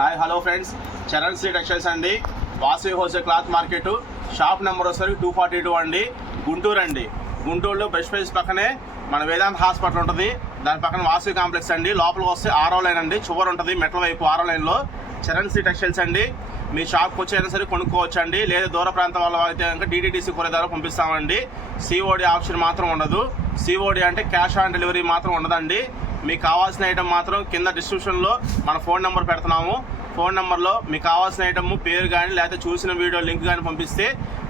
Hi hello friends, Charan Sri textiles అండి. Vasavi wholesale cloth market shop number వచ్చేసరికి 242 అండి, గుంటూరు అండి. గుంటూరులో బ్రష్ ప్రైస్ పక్కనే మన వేదాంత్ హాస్పిటల్ ఉంటుంది. దాని పక్కన వాసవి కాంప్లెక్స్ అండి. లోపలికి వస్తే 6వ లైన్ అండి, చివరి ఉంటుంది మెట్ల వైపు 6వ లైన్లో చరణ్ శ్రీ టెక్స్టైల్స్ అండి. మీ షాప్కి వచ్చైనా సరే కొనుక్కోవచ్చు అండి. లేదా దూర ప్రాంతం వాళ్ళ అయితే కనుక DTDC కొరియర్ ద్వారా పంపిస్తామండి. COD ఆప్షన్ మాత్రం ఉండదు. COD అంటే క్యాష్ ఆన్ డెలివరీ మాత్రం ఉండదండి. మీకు కావాల్సిన ఐటమ్ మాత్రం కింద డిస్క్రిప్షన్లో మన ఫోన్ నెంబర్ పెడుతున్నాము. ఫోన్ నెంబర్లో మీకు కావాల్సిన ఐటమ్ పేరు కానీ లేకపోతే చూసిన వీడియో లింక్ కానీ పంపిస్తే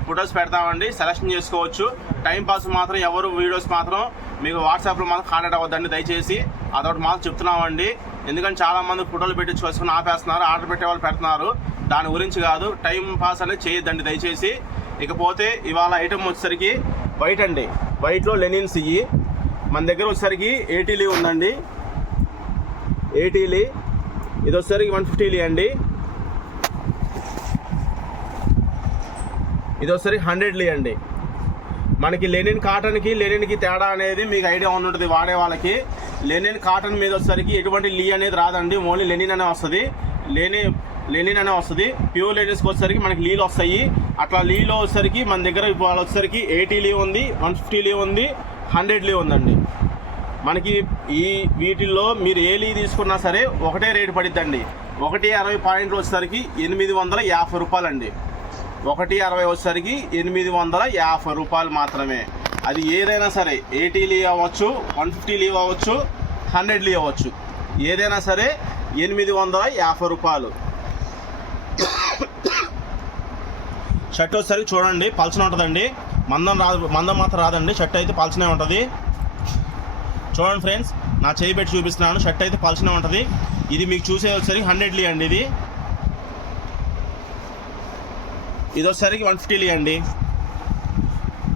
ఫొటోస్ పెడతామండి, సెలెక్షన్ చేసుకోవచ్చు. టైంపాస్ మాత్రం ఎవరు వీడియోస్ మాత్రం మీకు వాట్సాప్లో మాత్రం కాంటాక్ట్ అవ్వద్దండి దయచేసి. అదొకటి మాత్రం చెప్తున్నామండి. ఎందుకంటే చాలామంది ఫోటోలు పెట్టించుకొని ఆపేస్తున్నారు, ఆర్డర్ పెట్టే వాళ్ళు పెడుతున్నారు. దాని గురించి కాదు, టైం పాస్ అనేది చేయొద్దండి దయచేసి. ఇకపోతే ఇవాళ ఐటమ్ వచ్చేసరికి వైట్ అండి. వైట్లో లెనిన్స్ ఇవి మన దగ్గర వచ్చేసరికి 80 లీవ్ ఉందండి. 80 లీ ఇది వచ్చేసరికి 150 లీ అండి. ఇది వచ్చేసరికి 100 లీ అండి. మనకి లెనిన్ కాటన్కి లెనిన్కి తేడా అనేది మీకు ఐడియా ఉంటుంది వాడే వాళ్ళకి. లెనిన్ కాటన్ మీద వచ్చేసరికి ఎటువంటి లీ అనేది రాదండి, ఓన్లీ లెనిన్ అనే వస్తుంది. లెనిన్ అనే వస్తుంది. ప్యూర్ లెనిన్స్కి వచ్చేసరికి మనకి లీలు వస్తాయి. అట్లా లీలో వచ్చేసరికి మన దగ్గర ఇప్పుడు వచ్చేసరికి 80 లీ ఉంది, 150 లీ ఉంది, 100 లీ ఉందండి. మనకి వీటిల్లో మీరు ఏ లీ తీసుకున్నా సరే ఒకటే రేటు పడిద్దండి. 160 పాయింట్లు వచ్చేసరికి 850 రూపాయలండి. 160 వచ్చేసరికి 850 రూపాయలు మాత్రమే. అది ఏదైనా సరే 80 లీ అవ్వచ్చు, 150 లీ అవ్వచ్చు, 100 లీ అవ్వచ్చు, ఏదైనా సరే 850 రూపాయలు. షర్ట్ వచ్చేసరికి చూడండి పల్చన ఉంటుందండి, మందం మాత్రం రాదండి. షర్ట్ అయితే పల్చనే ఉంటుంది. చూడండి ఫ్రెండ్స్, నా చేయి పెట్టి చూపిస్తున్నాను. షర్ట్ అయితే పల్చనే ఉంటుంది. ఇది మీకు చూసే వచ్చేసరికి 100 లీ అండి. ఇది వచ్చేసరికి 150 లీ అండి.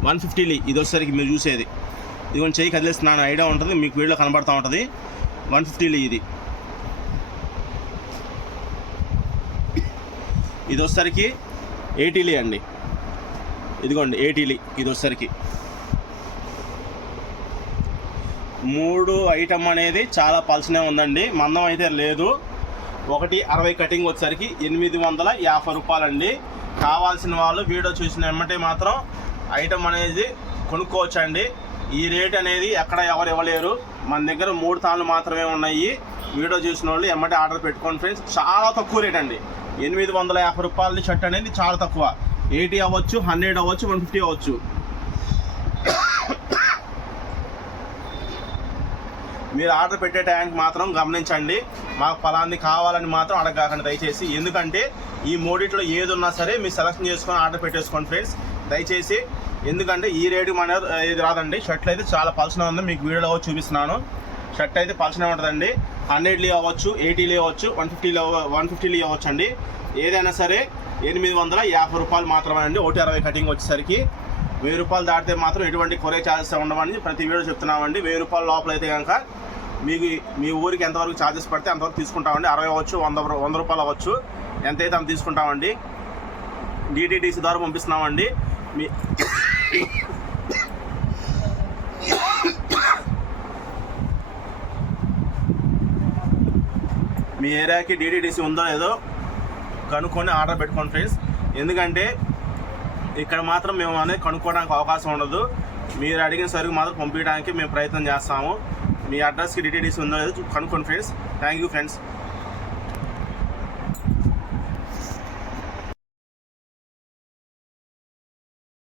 150 లీ ఇది వచ్చేసరికి మీరు చూసేది. ఇది కొంచెం చేయి కదిలిస్తున్నాను, ఐడియా ఉంటుంది మీకు, వీడియో కనబడుతూ ఉంటుంది. 150 లీ ఇది. ఇది వచ్చేసరికి 80 లీ అండి. ఇదిగోండి 80 లీ ఇది వచ్చేసరికి. 3 ఐటమ్ అనేది చాలా పల్చనే ఉందండి, మందం అయితే లేదు. 160 కటింగ్ వచ్చేసరికి 850 రూపాయలండి. కావాల్సిన వాళ్ళు వీడియో చూసిన వెంబటే మాత్రం ఐటమ్ అనేది కొనుక్కోవచ్చండి. ఈ రేట్ అనేది ఎక్కడ ఎవరు ఇవ్వలేరు. మన దగ్గర 3 తాళ్ళు మాత్రమే ఉన్నాయి. వీడియో చూసిన వాళ్ళు వెంబటే ఆర్డర్ పెట్టుకోండి ఫ్రెండ్స్. చాలా తక్కువ రేట్ అండి. 850 రూపాయల షర్ట్ అనేది చాలా తక్కువ. 80 అవ్వచ్చు, 100 అవ్వచ్చు, 150 అవ్వచ్చు. మీరు ఆర్డర్ పెట్టే టైంకి మాత్రం గమనించండి. మాకు ఫలాన్ని కావాలని మాత్రం అడగకండి దయచేసి. ఎందుకంటే ఈ మూడిట్లో ఏది ఉన్నా సరే మీరు సెలెక్షన్ చేసుకొని ఆర్డర్ పెట్టేసుకోండి ఫ్రెండ్స్ దయచేసి. ఎందుకంటే ఈ రేటు మన ఇది రాదండి. షర్ట్లు అయితే చాలా పల్చనే ఉంది, మీకు వీడియోలో చూపిస్తున్నాను. షర్ట్ అయితే పల్చనే ఉంటుందండి. 100 లీ అవ్వచ్చు, 80 లీ అవ్వచ్చు, 150 లీ అవ్వచ్చు అండి. ఏదైనా సరే 850 రూపాయలు మాత్రమే అండి. 160 కటింగ్ వచ్చేసరికి 1000 రూపాయలు దాటితే మాత్రం ఎటువంటి కొరియర్ ఛార్జెస్ ఉండవని ప్రతి వీడియో చెప్తున్నామండి. 1000 రూపాయల లోపల అయితే కనుక మీకు మీ ఊరికి ఎంతవరకు ఛార్జెస్ పడితే అంతవరకు తీసుకుంటామండి. 60 అవ్వచ్చు, 100 రూపాయలు అవ్వచ్చు, ఎంతైతే అంత తీసుకుంటామండి. DTDC ద్వారా పంపిస్తున్నామండి. మీ ఏరియాకి DTDC ఉందో లేదో కనుక్కొని ఆర్డర్ పెట్టుకోండి ఫ్రెండ్స్. ఎందుకంటే ఇక్కడ మాత్రం మేము అనేది కనుక్కోవడానికి అవకాశం ఉండదు. మీరు అడిగిన సరుకు మాత్రం పంపించడానికి మేము ప్రయత్నం చేస్తాము. మీ అడ్రస్కి DTDC ఉందో లేదో కనుక్కోండి ఫ్రెండ్స్. Thank you friends.